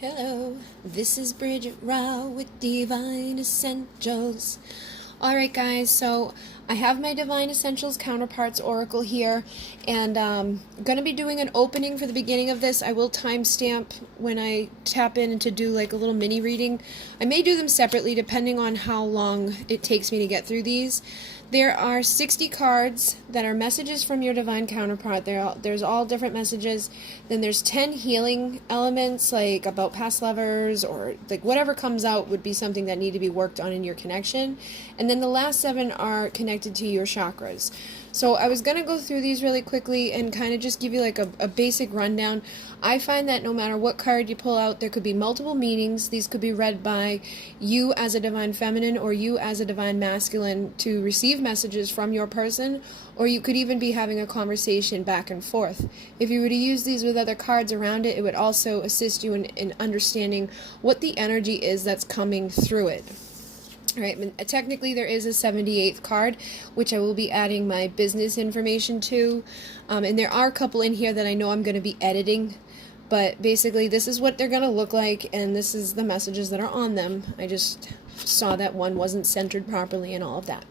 Hello, this is Bridget Rao with Divine Essentials. Alright guys, so I have my Divine Essentials Counterparts Oracle here, and I'm going to be doing an opening for the beginning of this. I will timestamp when I tap in to do like a little mini reading. I may do them separately depending on how long it takes me to get through these. There are 60 cards that are messages from your divine counterpart. There's all different messages. Then there's 10 healing elements, like about past lovers, or like whatever comes out would be something that need to be worked on in your connection. And then the last 7 are connected to your chakras. So I was going to go through these really quickly and kind of just give you like a basic rundown. I find that no matter what card you pull out, there could be multiple meanings. These could be read by you as a divine feminine or you as a divine masculine to receive messages from your person, or you could even be having a conversation back and forth. If you were to use these with other cards around it, it would also assist you in understanding what the energy is that's coming through it. All right, technically there is a 78th card, which I will be adding my business information to, and there are a couple in here that I know I'm going to be editing, but basically this is what they're going to look like, and this is the messages that are on them. I just saw that one wasn't centered properly and all of that.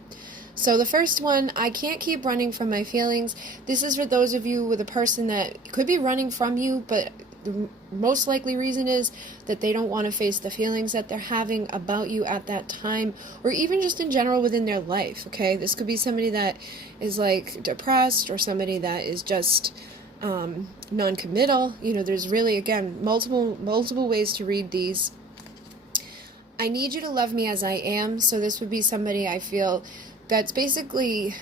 So the first one, I can't keep running from my feelings. This is for those of you with a person that could be running from you, but the most likely reason is that they don't want to face the feelings that they're having about you at that time, or even just in general within their life, okay? This could be somebody that is like depressed, or somebody that is just non-committal. You know, there's really, again, multiple ways to read these. I need you to love me as I am. So this would be somebody I feel that's basically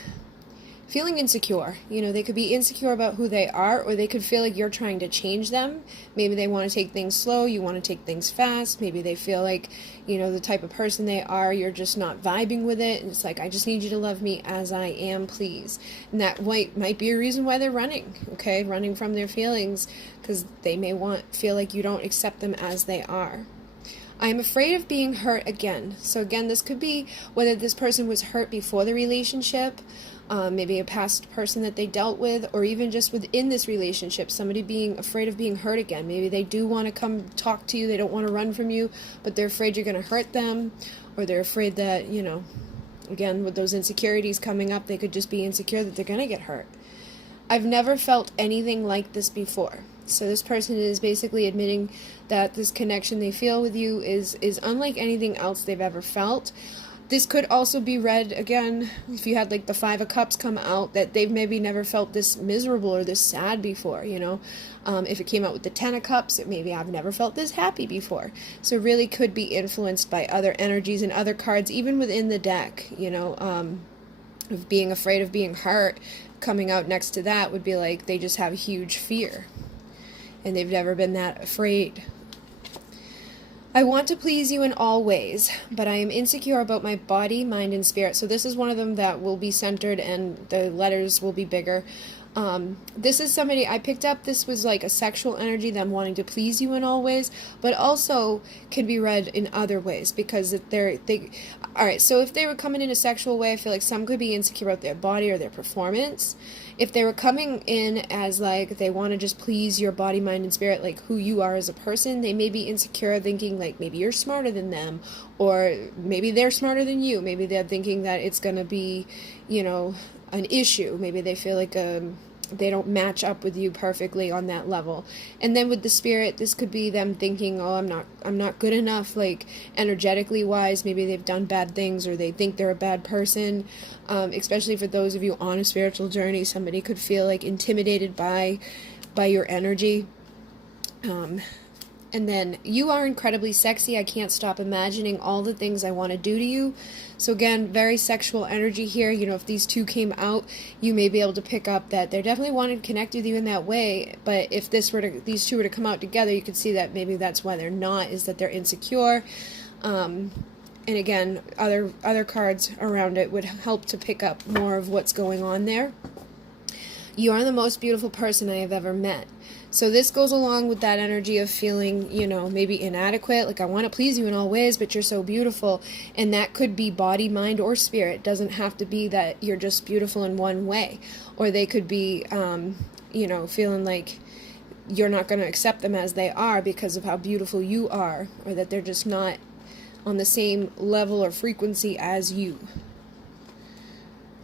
feeling insecure. You know, they could be insecure about who they are, or they could feel like you're trying to change them. Maybe they want to take things slow, you want to take things fast. Maybe they feel like, you know, the type of person they are, you're just not vibing with it. And it's like, I just need you to love me as I am, please. And that might be a reason why they're running, okay? Running from their feelings, because they may feel like you don't accept them as they are. I am afraid of being hurt again. So again, this could be whether this person was hurt before the relationship, maybe a past person that they dealt with, or even just within this relationship, somebody being afraid of being hurt again. Maybe they do want to come talk to you, they don't want to run from you, but they're afraid you're going to hurt them, or they're afraid that, you know, again, with those insecurities coming up, they could just be insecure that they're going to get hurt. I've never felt anything like this before. So this person is basically admitting that this connection they feel with you is unlike anything else they've ever felt. This could also be read, again, if you had like the 5 of Cups come out, that they've maybe never felt this miserable or this sad before, you know. If it came out with the 10 of Cups, it maybe I've never felt this happy before. So it really could be influenced by other energies and other cards, even within the deck, you know, of being afraid of being hurt. Coming out next to that would be like they just have a huge fear, and they've never been that afraid. I want to please you in all ways, but I am insecure about my body, mind, and spirit. So this is one of them that will be centered, and the letters will be bigger. This is somebody I picked up. This was like a sexual energy, them wanting to please you in all ways, but also can be read in other ways, because all right, so if they were coming in a sexual way, I feel like some could be insecure about their body or their performance. If they were coming in as like they want to just please your body, mind, and spirit, like who you are as a person, they may be insecure, thinking like maybe you're smarter than them, or maybe they're smarter than you. Maybe they're thinking that it's going to be, you know, an issue. Maybe they feel like they don't match up with you perfectly on that level. And then with the spirit, this could be them thinking, oh, I'm not good enough, like energetically wise. Maybe they've done bad things, or they think they're a bad person. Especially for those of you on a spiritual journey, somebody could feel like intimidated by your energy. And then, you are incredibly sexy. I can't stop imagining all the things I want to do to you. So again, very sexual energy here. You know, if these two came out, you may be able to pick up that they're definitely wanting to connect with you in that way. But if these two were to come out together, you could see that maybe that's why they're not, is that they're insecure. And again, other cards around it would help to pick up more of what's going on there. You are the most beautiful person I have ever met. So this goes along with that energy of feeling, you know, maybe inadequate, like I want to please you in all ways, but you're so beautiful. And that could be body, mind, or spirit. It doesn't have to be that you're just beautiful in one way. Or they could be, you know, feeling like you're not going to accept them as they are because of how beautiful you are, or that they're just not on the same level or frequency as you.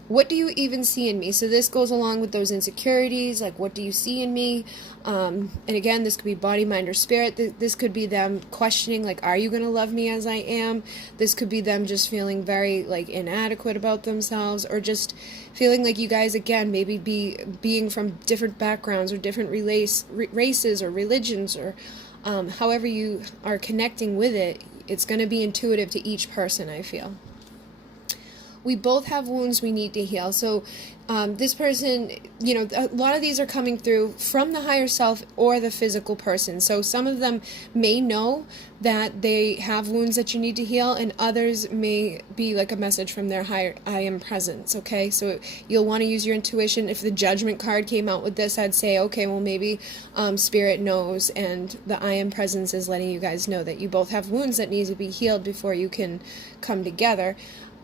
What do you even see in me? So this goes along with those insecurities, like what do you see in me? And again, this could be body, mind, or spirit. This could be them questioning, like, are you going to love me as I am? This could be them just feeling very, like, inadequate about themselves, or just feeling like you guys, again, maybe being from different backgrounds or different races or religions, or however you are connecting with it. It's going to be intuitive to each person, I feel. We both have wounds we need to heal. So this person, a lot of these are coming through from the higher self or the physical person. So some of them may know that they have wounds that you need to heal, and others may be like a message from their higher I am presence, okay? So you'll want to use your intuition. If the judgment card came out with this, I'd say, okay, well, maybe spirit knows, and the I am presence is letting you guys know that you both have wounds that need to be healed before you can come together.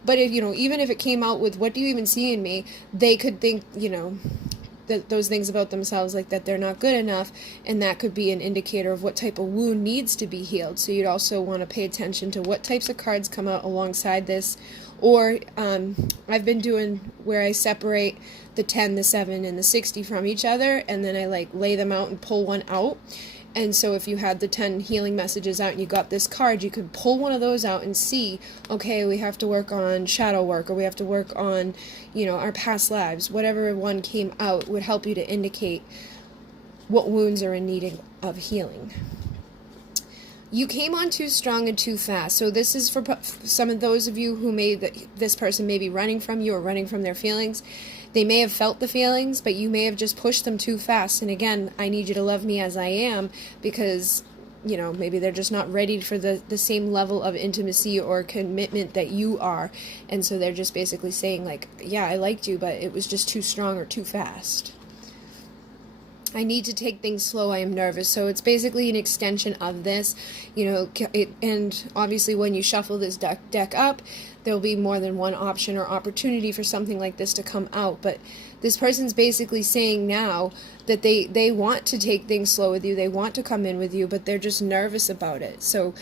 But if, even if it came out with, what do you even see in me? They could think, that those things about themselves, like that they're not good enough. And that could be an indicator of what type of wound needs to be healed. So you'd also want to pay attention to what types of cards come out alongside this. Or I've been doing where I separate the 10, the 7, and the 60 from each other. And then I lay them out and pull one out. And so if you had the 10 healing messages out and you got this card, you could pull one of those out and see, okay, we have to work on shadow work, or we have to work on, our past lives. Whatever one came out would help you to indicate what wounds are in need of healing. You came on too strong and too fast. So this is for some of those of you who this person may be running from you or running from their feelings. They may have felt the feelings, but you may have just pushed them too fast. And again, I need you to love me as I am, because, maybe they're just not ready for the same level of intimacy or commitment that you are. And so they're just basically saying, like, yeah, I liked you, but it was just too strong or too fast. I need to take things slow. I am nervous. So it's basically an extension of this, and obviously when you shuffle this deck up, there'll be more than one option or opportunity for something like this to come out. But this person's basically saying now that they want to take things slow with you. They want to come in with you, but they're just nervous about it. So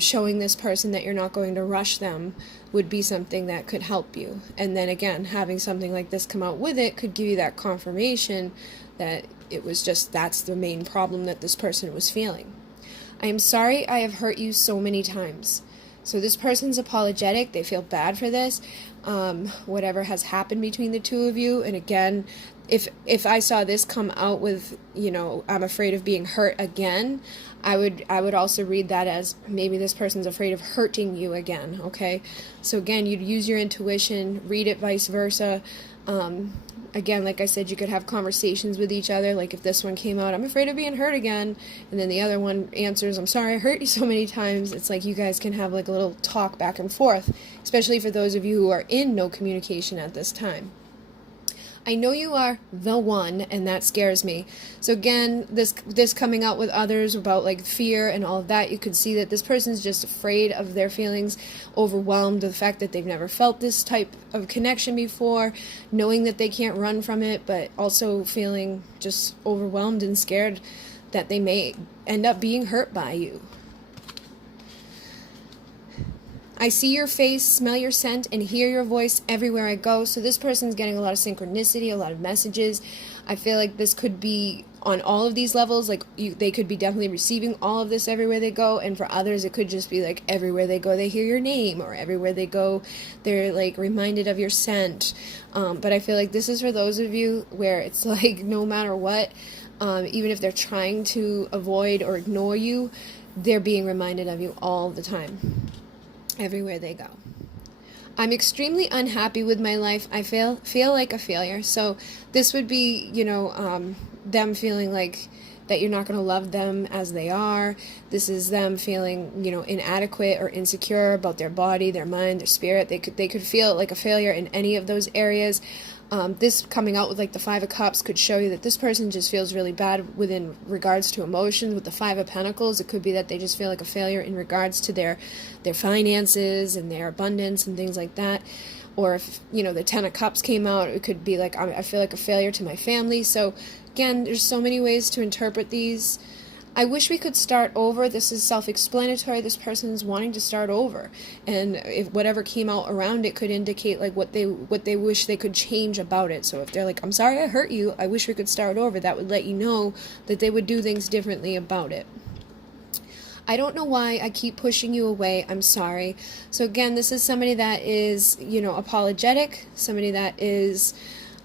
showing this person that you're not going to rush them would be something that could help you. And then again, having something like this come out with it could give you that confirmation that it was just, that's the main problem that this person was feeling. I am sorry I have hurt you so many times. So this person's apologetic. They feel bad for this, whatever has happened between the two of you. And again, if I saw this come out with, I'm afraid of being hurt again, I would also read that as maybe this person's afraid of hurting you again, okay? So again, you'd use your intuition, read it vice versa. Again, like I said, you could have conversations with each other. Like if this one came out, I'm afraid of being hurt again, and then the other one answers, I'm sorry I hurt you so many times. It's like you guys can have like a little talk back and forth, especially for those of you who are in no communication at this time. I know you are the one, and that scares me. So again, this coming out with others about like fear and all of that, you could see that this person's just afraid of their feelings, overwhelmed with the fact that they've never felt this type of connection before, knowing that they can't run from it, but also feeling just overwhelmed and scared that they may end up being hurt by you. I see your face, smell your scent, and hear your voice everywhere I go. So this person's getting a lot of synchronicity, a lot of messages. I feel like this could be on all of these levels. Like they could be definitely receiving all of this everywhere they go. And for others, it could just be like everywhere they go, they hear your name, or everywhere they go, they're like reminded of your scent. But I feel like this is for those of you where it's like no matter what, even if they're trying to avoid or ignore you, they're being reminded of you all the time, everywhere they go. I'm extremely unhappy with my life. I feel like a failure. So this would be, them feeling like that you're not going to love them as they are. This is them feeling, inadequate or insecure about their body, their mind, their spirit. They could feel like a failure in any of those areas. This coming out with like the 5 of Cups could show you that this person just feels really bad within regards to emotions. With the 5 of Pentacles, it could be that they just feel like a failure in regards to their finances and their abundance and things like that. or if, the Ten of Cups came out, it could be like, I feel like a failure to my family. So again, there's so many ways to interpret these. I wish we could start over. This is self-explanatory. This person's wanting to start over, and if whatever came out around it could indicate like what they wish they could change about it. So if they're like, I'm sorry I hurt you, I wish we could start over, that would let you know that they would do things differently about it. I don't know why I keep pushing you away. I'm sorry. So again, this is somebody that is, apologetic, somebody that is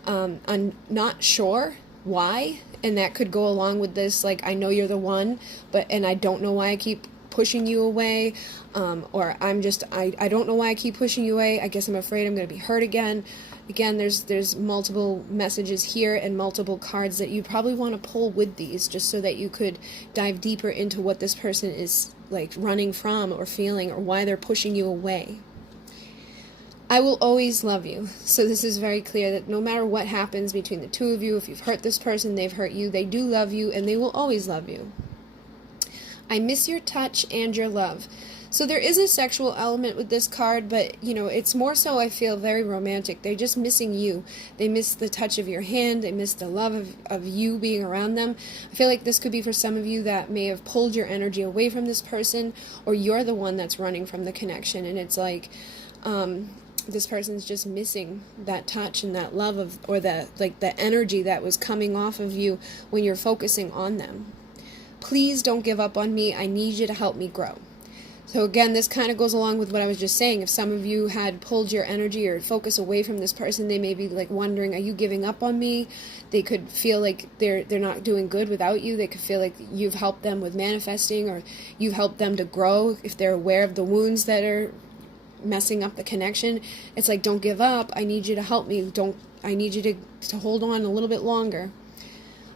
I'm not sure why, and that could go along with this, like, I know you're the one, and I don't know why I keep pushing you away, or I don't know why I keep pushing you away. I guess I'm afraid I'm going to be hurt again. Again, there's multiple messages here and multiple cards that you probably want to pull with these, just so that you could dive deeper into what this person is like running from or feeling, or why they're pushing you away. I will always love you. So this is very clear that no matter what happens between the two of you, if you've hurt this person, they've hurt you, they do love you, and they will always love you. I miss your touch and your love. So there is a sexual element with this card, but, it's more so, I feel, very romantic. They're just missing you. They miss the touch of your hand. They miss the love of you being around them. I feel like this could be for some of you that may have pulled your energy away from this person, or you're the one that's running from the connection, and it's like, this person's just missing that touch and that love or the energy that was coming off of you when you're focusing on them. Please don't give up on me. I need you to help me grow. So again, this kind of goes along with what I was just saying. If some of you had pulled your energy or focus away from this person, they may be like wondering, are you giving up on me? They could feel like they're not doing good without you. They could feel like you've helped them with manifesting, or you've helped them to grow. If they're aware of the wounds that are messing up the connection, it's like, don't give up. I need you to help me. I need you to hold on a little bit longer.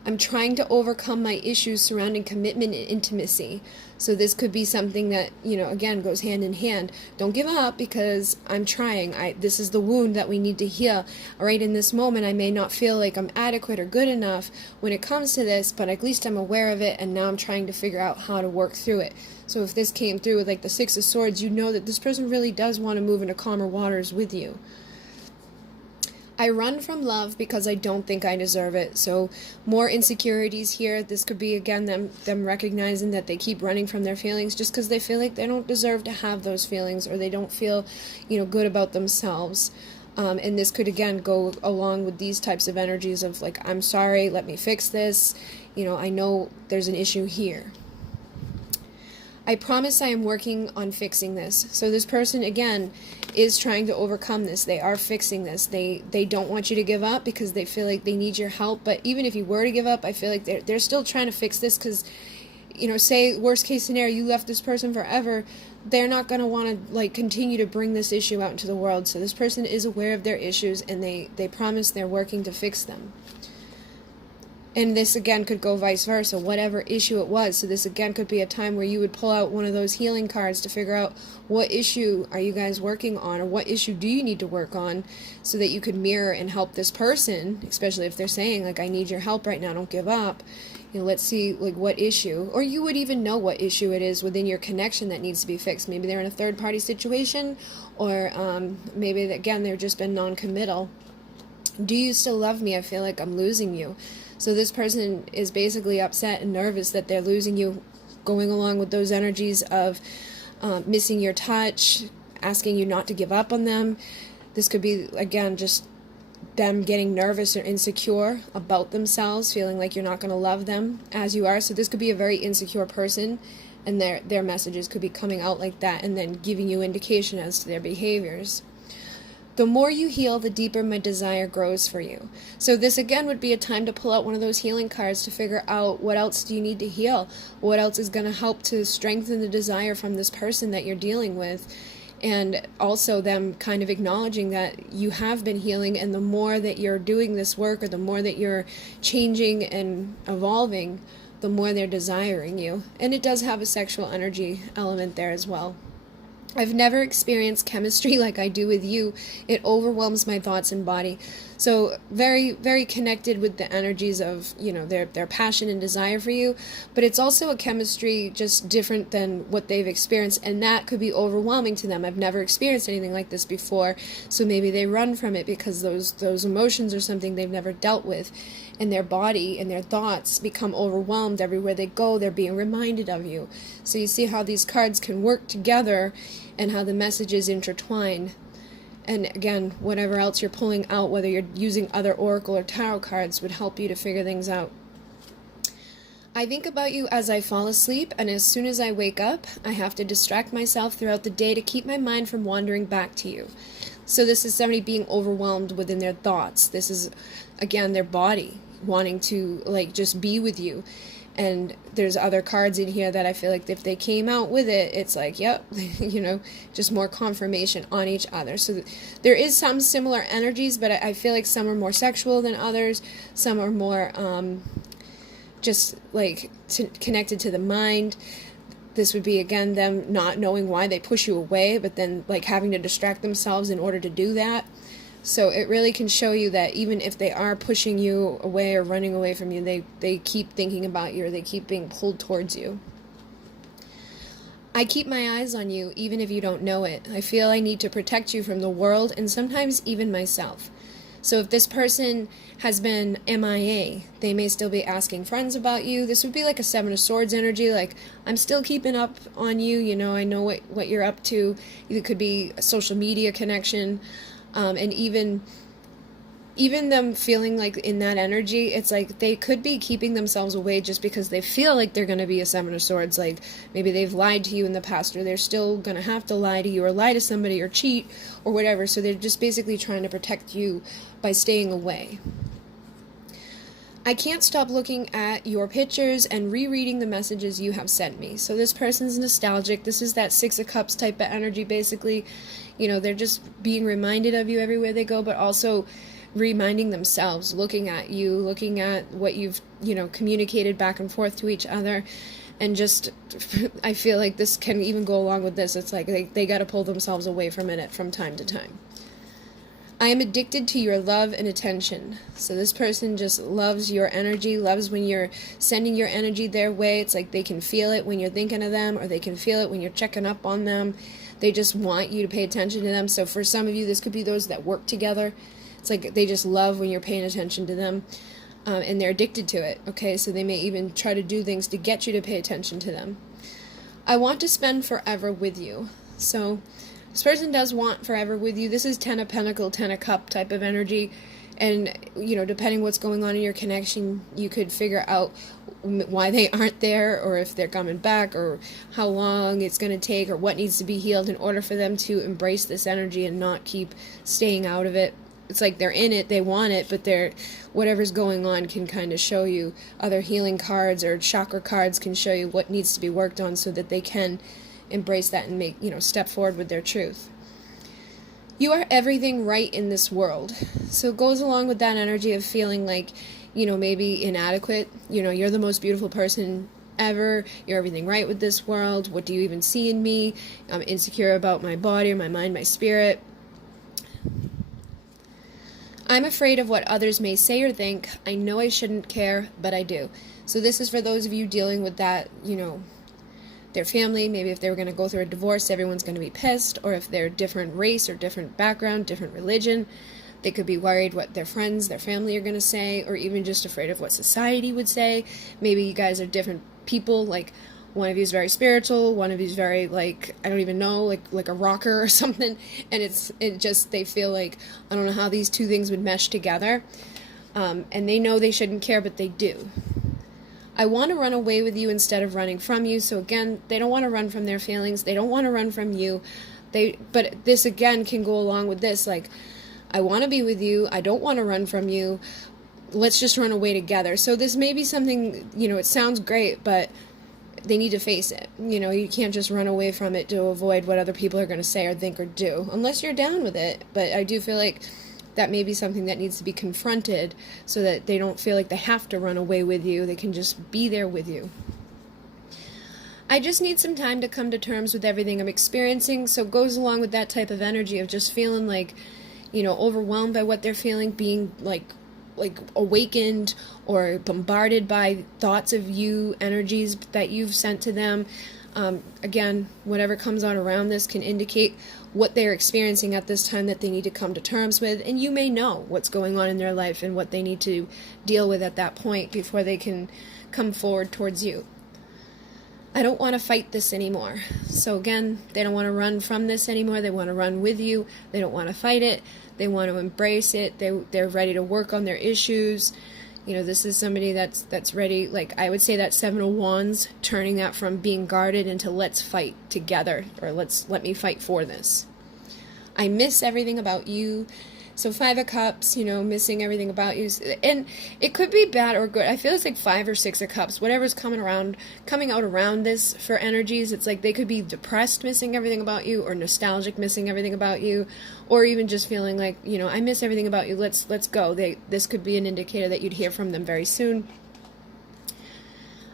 I'm trying to overcome my issues surrounding commitment and intimacy. So this could be something that, again, goes hand in hand. Don't give up, because I'm trying. This is the wound that we need to heal. Right in this moment, I may not feel like I'm adequate or good enough when it comes to this, but at least I'm aware of it, and now I'm trying to figure out how to work through it. So if this came through with like the Six of Swords, you know that this person really does want to move into calmer waters with you. I run from love because I don't think I deserve it. So more insecurities here. This could be, again, them recognizing that they keep running from their feelings just because they feel like they don't deserve to have those feelings, or they don't feel, good about themselves. And this could, again, go along with these types of energies of like, I'm sorry, let me fix this. I know there's an issue here. I promise I am working on fixing this. So this person, again, is trying to overcome this. They are fixing this. They don't want you to give up because they feel like they need your help. But even if you were to give up, I feel like they're still trying to fix this because, say worst case scenario, you left this person forever, they're not going to want to continue to bring this issue out into the world. So this person is aware of their issues, and they promise they're working to fix them. And this, again, could go vice versa, whatever issue it was. So this, again, could be a time where you would pull out one of those healing cards to figure out what issue are you guys working on, or what issue do you need to work on, so that you could mirror and help this person, especially if they're saying, like, I need your help right now, don't give up. Let's see, what issue. Or you would even know what issue it is within your connection that needs to be fixed. Maybe they're in a third-party situation, or maybe, again, they've just been non-committal. Do you still love me? I feel like I'm losing you. So this person is basically upset and nervous that they're losing you, going along with those energies of missing your touch, asking you not to give up on them. This could be, again, just them getting nervous or insecure about themselves, feeling like you're not going to love them as you are. So this could be a very insecure person, and their messages could be coming out like that, and then giving you indication as to their behaviors. The more you heal, the deeper my desire grows for you. So this, again, would be a time to pull out one of those healing cards to figure out what else do you need to heal? What else is going to help to strengthen the desire from this person that you're dealing with? And also them kind of acknowledging that you have been healing, and the more that you're doing this work, or the more that you're changing and evolving, the more they're desiring you. And it does have a sexual energy element there as well. I've never experienced chemistry like I do with you. It overwhelms my thoughts and body. So very, very connected with the energies of, their passion and desire for you. But it's also a chemistry just different than what they've experienced. And that could be overwhelming to them. I've never experienced anything like this before. So maybe they run from it because those emotions are something they've never dealt with. And their body and their thoughts become overwhelmed everywhere they go. They're being reminded of you. So you see how these cards can work together and how the messages intertwine. And again, whatever else you're pulling out, whether you're using other oracle or tarot cards, would help you to figure things out. I think about you as I fall asleep, and as soon as I wake up, I have to distract myself throughout the day to keep my mind from wandering back to you. So this is somebody being overwhelmed within their thoughts. This is, again, their body wanting to just be with you. And there's other cards in here that I feel like if they came out with it, it's like, yep, just more confirmation on each other. So there is some similar energies, but I feel like some are more sexual than others. Some are more connected to the mind. This would be, again, them not knowing why they push you away, but then having to distract themselves in order to do that. So it really can show you that even if they are pushing you away or running away from you, they keep thinking about you, or they keep being pulled towards you. I keep my eyes on you even if you don't know it. I feel I need to protect you from the world and sometimes even myself. So if this person has been MIA, they may still be asking friends about you. This would be like a Seven of Swords energy, like, I'm still keeping up on you, I know what you're up to. It could be a social media connection. And even them feeling like in that energy, it's like they could be keeping themselves away just because they feel like they're going to be a Seven of Swords. Like maybe they've lied to you in the past, or they're still going to have to lie to you or lie to somebody or cheat or whatever. So they're just basically trying to protect you by staying away. I can't stop looking at your pictures and rereading the messages you have sent me. So this person's nostalgic. This is that Six of Cups type of energy, basically. They're just being reminded of you everywhere they go, but also reminding themselves, looking at you, looking at what you've, communicated back and forth to each other. And just, I feel like this can even go along with this. It's like they got to pull themselves away from it from time to time. I am addicted to your love and attention. So this person just loves your energy, loves when you're sending your energy their way. It's like they can feel it when you're thinking of them, or they can feel it when you're checking up on them. They just want you to pay attention to them. So for some of you, this could be those that work together. It's like they just love when you're paying attention to them, and they're addicted to it. Okay, so they may even try to do things to get you to pay attention to them. I want to spend forever with you. So this person does want forever with you. This is 10 of Pentacles, 10 of Cup type of energy. And, depending what's going on in your connection, you could figure out why they aren't there, or if they're coming back, or how long it's going to take, or what needs to be healed in order for them to embrace this energy and not keep staying out of it. It's like they're in it, they want it, but whatever's going on can kind of show you. Other healing cards or chakra cards can show you what needs to be worked on so that they can embrace that and make, step forward with their truth. You are everything right in this world. So it goes along with that energy of feeling like, maybe inadequate. You're the most beautiful person ever. You're everything right with this world. What do you even see in me? I'm insecure about my body or my mind, my spirit. I'm afraid of what others may say or think. I know I shouldn't care, but I do. So this is for those of you dealing with that, their family. Maybe if they were going to go through a divorce, everyone's going to be pissed. Or if they're different race or different background, different religion, they could be worried what their friends, their family are going to say, or even just afraid of what society would say. Maybe you guys are different people, like one of you is very spiritual, one of you is very, I don't even know, like a rocker or something, and they feel like, I don't know how these two things would mesh together, and they know they shouldn't care, but they do. I want to run away with you instead of running from you. So again, they don't want to run from their feelings, they don't want to run from you, but this again can go along with this, I want to be with you, I don't want to run from you, let's just run away together. So this may be something, it sounds great, but they need to face it. You can't just run away from it to avoid what other people are going to say or think or do, unless you're down with it. But I do feel like that may be something that needs to be confronted so that they don't feel like they have to run away with you. They can just be there with you. I just need some time to come to terms with everything I'm experiencing. So it goes along with that type of energy of just feeling like, overwhelmed by what they're feeling, being like awakened or bombarded by thoughts of you, energies that you've sent to them. Again, whatever comes out around this can indicate what they're experiencing at this time that they need to come to terms with, and you may know what's going on in their life and what they need to deal with at that point before they can come forward towards you. I don't want to fight this anymore. So again, they don't want to run from this anymore. They want to run with you. They don't want to fight it. They want to embrace it. They're ready to work on their issues. This is somebody that's ready, like I would say that Seven of Wands, turning that from being guarded into let's fight together, or let me fight for this. I miss everything about you. So Five of Cups, missing everything about you. And it could be bad or good. I feel it's like 5 or 6 of Cups. Whatever's coming out around this for energies, it's like they could be depressed, missing everything about you, or nostalgic, missing everything about you, or even just feeling like, I miss everything about you. Let's go. This could be an indicator that you'd hear from them very soon.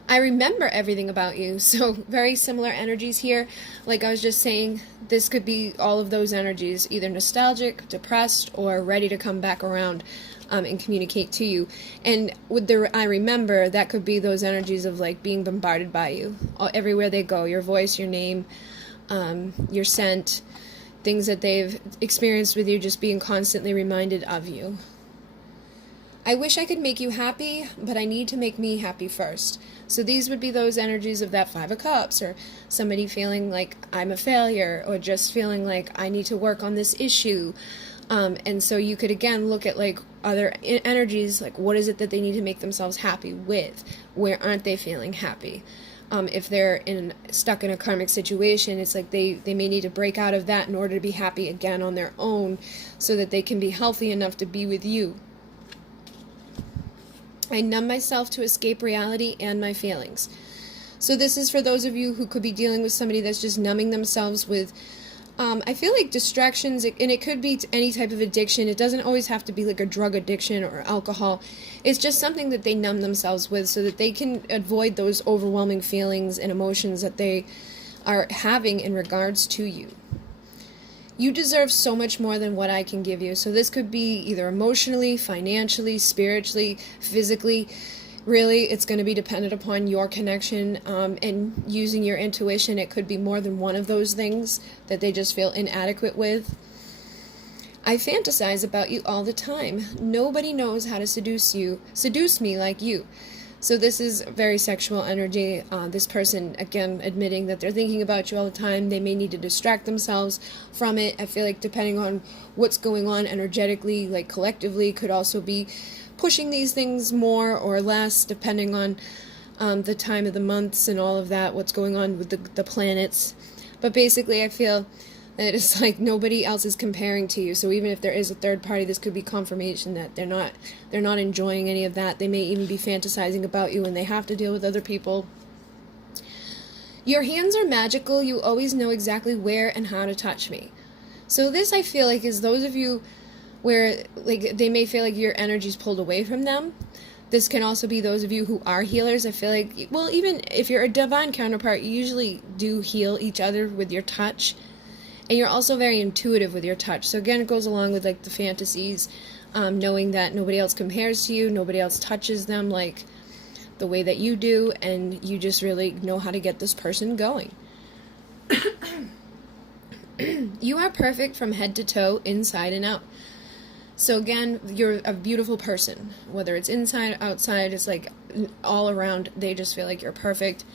I remember everything about you. So very similar energies here. Like I was just saying, this could be all of those energies, either nostalgic, depressed, or ready to come back around and communicate to you. And with the I remember, that could be those energies of like being bombarded by you. Everywhere they go, your voice, your name, your scent, things that they've experienced with you, just being constantly reminded of you. I wish I could make you happy, but I need to make me happy first. So these would be those energies of that Five of Cups, or somebody feeling like I'm a failure, or just feeling like I need to work on this issue. And so you could again look at like other energies, like what is it that they need to make themselves happy with? Where aren't they feeling happy? If they're stuck in a karmic situation, it's like they may need to break out of that in order to be happy again on their own, so that they can be healthy enough to be with you. I numb myself to escape reality and my feelings. So this is for those of you who could be dealing with somebody that's just numbing themselves with, I feel like distractions, and it could be any type of addiction. It doesn't always have to be like a drug addiction or alcohol. It's just something that they numb themselves with so that they can avoid those overwhelming feelings and emotions that they are having in regards to you. You deserve so much more than what I can give you. So this could be either emotionally, financially, spiritually, physically. Really, it's going to be dependent upon your connection and using your intuition. It could be more than one of those things that they just feel inadequate with. I fantasize about you all the time. Nobody knows how to seduce me like you. So this is very sexual energy. This person, again, admitting that they're thinking about you all the time. They may need to distract themselves from it. I feel like depending on what's going on energetically, like collectively, could also be pushing these things more or less, depending on the time of the months and all of that, what's going on with the planets. But basically, I feel that it's like nobody else is comparing to you. So even if there is a third party, this could be confirmation that they're not enjoying any of that. They may even be fantasizing about you and they have to deal with other people. Your hands are magical. You always know exactly where and how to touch me. So this, I feel like, is those of you where like they may feel like your energy's pulled away from them. This can also be those of you who are healers. I feel like, well, even if you're a divine counterpart, you usually do heal each other with your touch. And you're also very intuitive with your touch. So again, it goes along with like the fantasies, knowing that nobody else compares to you, nobody else touches them like the way that you do, and you just really know how to get this person going. You are perfect from head to toe, inside and out. So again, you're a beautiful person. Whether it's inside, outside, it's like all around, they just feel like you're perfect.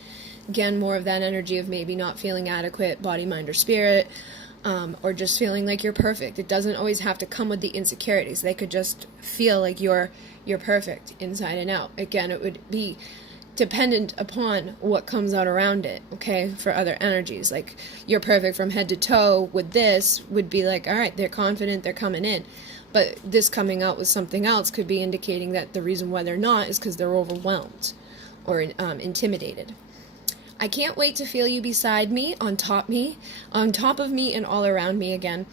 Again, more of that energy of maybe not feeling adequate, body, mind, or spirit, or just feeling like you're perfect. It doesn't always have to come with the insecurities. They could just feel like you're perfect inside and out. Again, it would be dependent upon what comes out around it, okay, for other energies. Like, you're perfect from head to toe with this would be like, all right, they're confident, they're coming in. But this coming out with something else could be indicating that the reason why they're not is because they're overwhelmed or intimidated. I can't wait to feel you beside me, on top of me, and all around me again.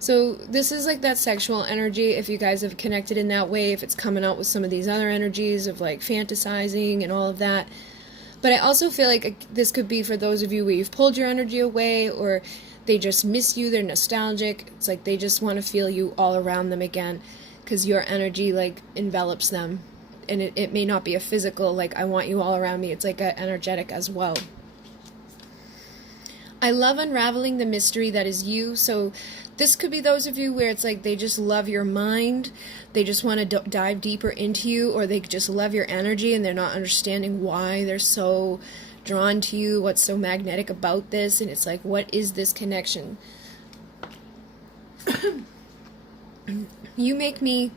So this is like that sexual energy, if you guys have connected in that way, if it's coming out with some of these other energies of like fantasizing and all of that. But I also feel like this could be for those of you where you've pulled your energy away, or they just miss you, they're nostalgic. It's like they just want to feel you all around them again, because your energy like envelops them. And it may not be a physical, like I want you all around me. It's like an energetic as well. I love unraveling the mystery that is you. So this could be those of you where it's like they just love your mind. They just want to dive deeper into you, or they just love your energy and they're not understanding why they're so drawn to you, what's so magnetic about this. And it's like, what is this connection? You make me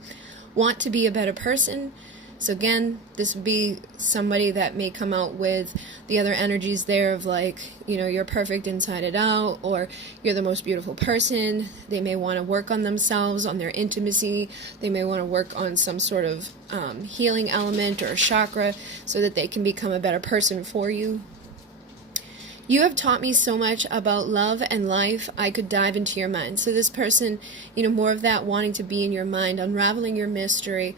want to be a better person. So again, this would be somebody that may come out with the other energies there of like, you know, you're perfect inside and out, or you're the most beautiful person. They may want to work on themselves, on their intimacy. They may want to work on some sort of healing element or chakra so that they can become a better person for you. You have taught me so much about love and life. I could dive into your mind. So this person, you know, more of that wanting to be in your mind, unraveling your mystery.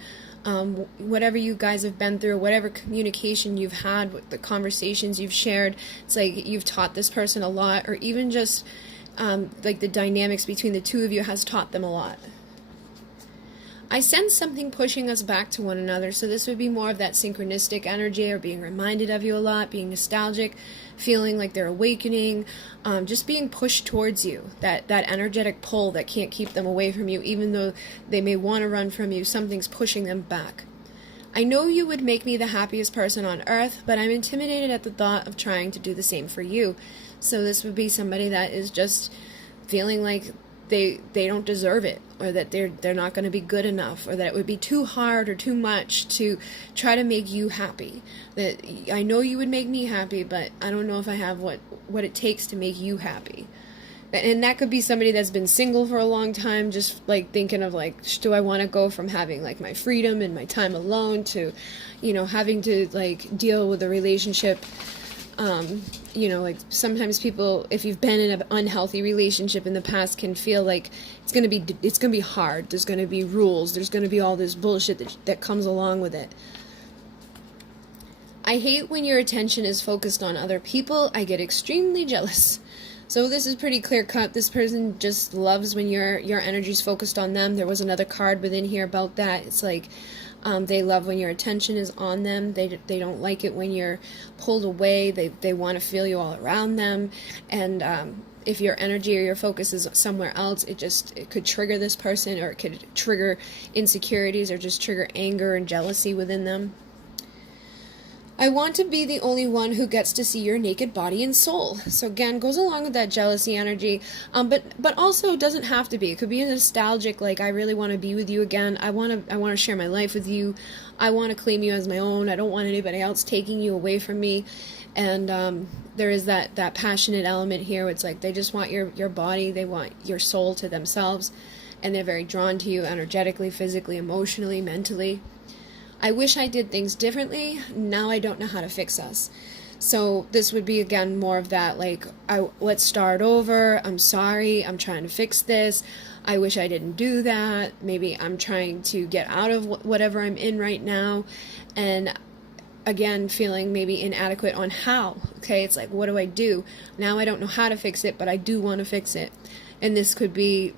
Whatever you guys have been through, whatever communication you've had, the conversations you've shared, it's like you've taught this person a lot, or even just like the dynamics between the two of you has taught them a lot. I sense something pushing us back to one another, so this would be more of that synchronistic energy, or being reminded of you a lot, being nostalgic, feeling like they're awakening, just being pushed towards you, that energetic pull that can't keep them away from you, even though they may want to run from you. Something's pushing them back. I know you would make me the happiest person on earth, but I'm intimidated at the thought of trying to do the same for you. So this would be somebody that is just feeling like they don't deserve it, or that they're not going to be good enough, or that it would be too hard or too much to try to make you happy. That I know you would make me happy, but I don't know if I have what it takes to make you happy. And that could be somebody that's been single for a long time, just like thinking of like, do I want to go from having like my freedom and my time alone to, you know, having to like deal with a relationship. You know, like sometimes people, if you've been in an unhealthy relationship in the past, can feel like it's gonna be hard. There's gonna be rules. There's gonna be all this bullshit that comes along with it. I hate when your attention is focused on other people. I get extremely jealous. So this is pretty clear cut. This person just loves when your energy's focused on them. There was another card within here about that. It's like they love when your attention is on them. They don't like it when you're pulled away. They want to feel you all around them. And if your energy or your focus is somewhere else, it could trigger this person, or it could trigger insecurities, or just trigger anger and jealousy within them. I want to be the only one who gets to see your naked body and soul. So again, goes along with that jealousy energy, but also doesn't have to be. It could be a nostalgic, like I really want to be with you again. I want to share my life with you. I want to claim you as my own. I don't want anybody else taking you away from me. And there is that passionate element here. It's like they just want your body. They want your soul to themselves, and they're very drawn to you energetically, physically, emotionally, mentally. I wish I did things differently. Now I don't know how to fix us. So this would be, again, more of that, like, let's start over. I'm sorry. I'm trying to fix this. I wish I didn't do that. Maybe I'm trying to get out of whatever I'm in right now. And again, feeling maybe inadequate on how. Okay, it's like, what do I do? Now I don't know how to fix it, but I do want to fix it. And this could be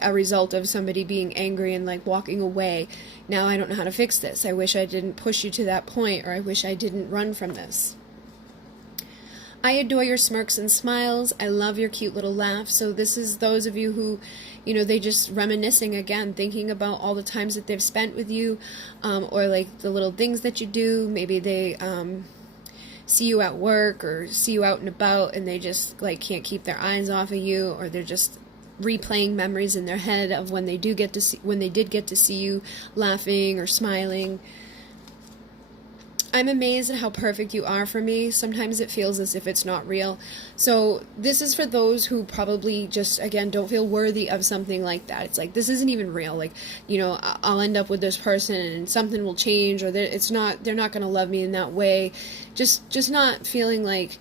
a result of somebody being angry and like walking away. Now I don't know how to fix this. I wish I didn't push you to that point, or I wish I didn't run from this. I adore your smirks and smiles. I love your cute little laugh. So this is those of you who, you know, they just reminiscing again, thinking about all the times that they've spent with you, or like the little things that you do. Maybe they see you at work or see you out and about, and they just like can't keep their eyes off of you, or they're just replaying memories in their head of when they did get to see you laughing or smiling. I'm amazed at how perfect you are for me. Sometimes it feels as if it's not real. So this is for those who probably just, again, don't feel worthy of something like that. It's like, this isn't even real. Like, you know, I'll end up with this person and something will change, or they're not going to love me in that way. Just not feeling like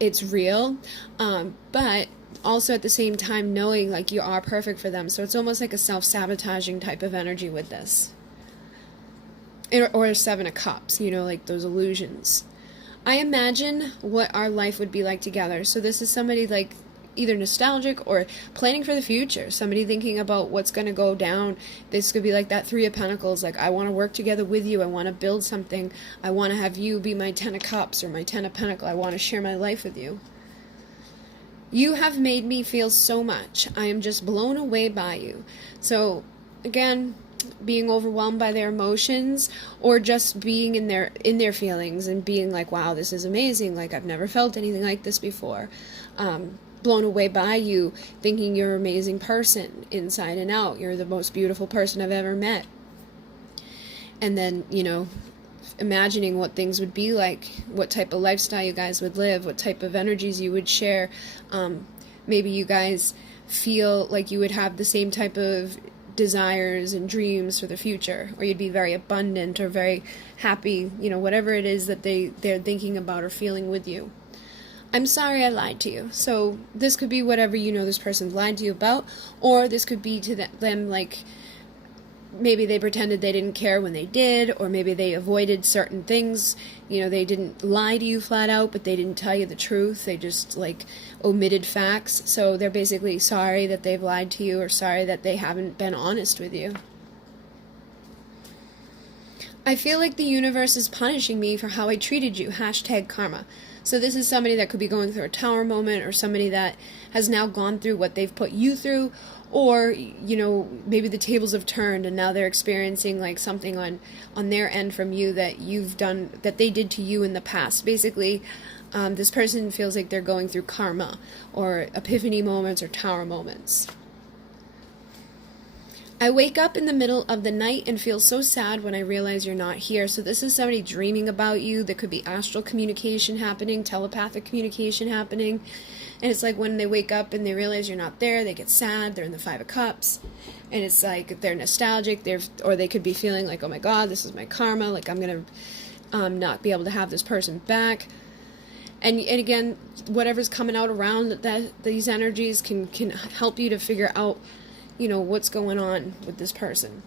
it's real. But also at the same time knowing like you are perfect for them. So it's almost like a self-sabotaging type of energy with this. Or a Seven of Cups, you know, like those illusions. I imagine what our life would be like together. So this is somebody like either nostalgic or planning for the future, somebody thinking about what's going to go down. This could be like that Three of Pentacles, like I want to work together with you, I want to build something, I want to have you be my Ten of Cups or my Ten of Pentacles, I want to share my life with you. You have made me feel so much. I am just blown away by you. So again, being overwhelmed by their emotions, or just being in their feelings and being like, wow, this is amazing, like I've never felt anything like this before. Blown away by you, thinking you're an amazing person inside and out, you're the most beautiful person I've ever met. And then, you know, imagining what things would be like, what type of lifestyle you guys would live, what type of energies you would share. Maybe you guys feel like you would have the same type of desires and dreams for the future, or you'd be very abundant or very happy, you know, whatever it is that they're thinking about or feeling with you. I'm sorry I lied to you. So this could be whatever you know this person lied to you about, or this could be to them like maybe they pretended they didn't care when they did, or maybe they avoided certain things. You know, they didn't lie to you flat out, but they didn't tell you the truth. They just like omitted facts. So they're basically sorry that they've lied to you, or sorry that they haven't been honest with you. I feel like the universe is punishing me for how I treated you. #karma. So this is somebody that could be going through a tower moment, or somebody that has now gone through what they've put you through, or, you know, maybe the tables have turned and now they're experiencing like something on their end from you that you've done, that they did to you in the past. Basically, this person feels like they're going through karma, or epiphany moments, or tower moments. I wake up in the middle of the night and feel so sad when I realize you're not here. So this is somebody dreaming about you. There could be astral communication happening, telepathic communication happening. And it's like when they wake up and they realize you're not there, they get sad. They're in the Five of Cups. And it's like they're nostalgic. Or they could be feeling like, oh my God, this is my karma. Like I'm going to not be able to have this person back. And again, whatever's coming out around these energies can help you to figure out, you know, what's going on with this person.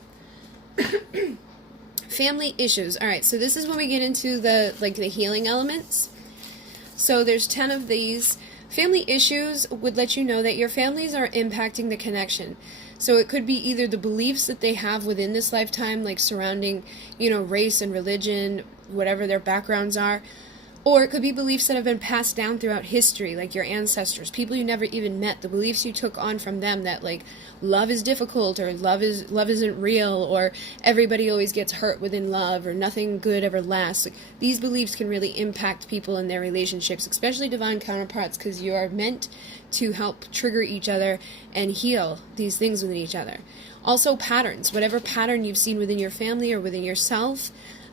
Family issues. All right, so this is when we get into the healing elements. So there's 10 of these. Family issues would let you know that your families are impacting the connection. So it could be either the beliefs that they have within this lifetime, like surrounding, you know, race and religion, whatever their backgrounds are. Or it could be beliefs that have been passed down throughout history, like your ancestors, people you never even met, the beliefs you took on from them, that like love is difficult, or love isn't real, or everybody always gets hurt within love, or nothing good ever lasts. Like, these beliefs can really impact people in their relationships, especially divine counterparts, because you are meant to help trigger each other and heal these things within each other. Also patterns, whatever pattern you've seen within your family or within yourself,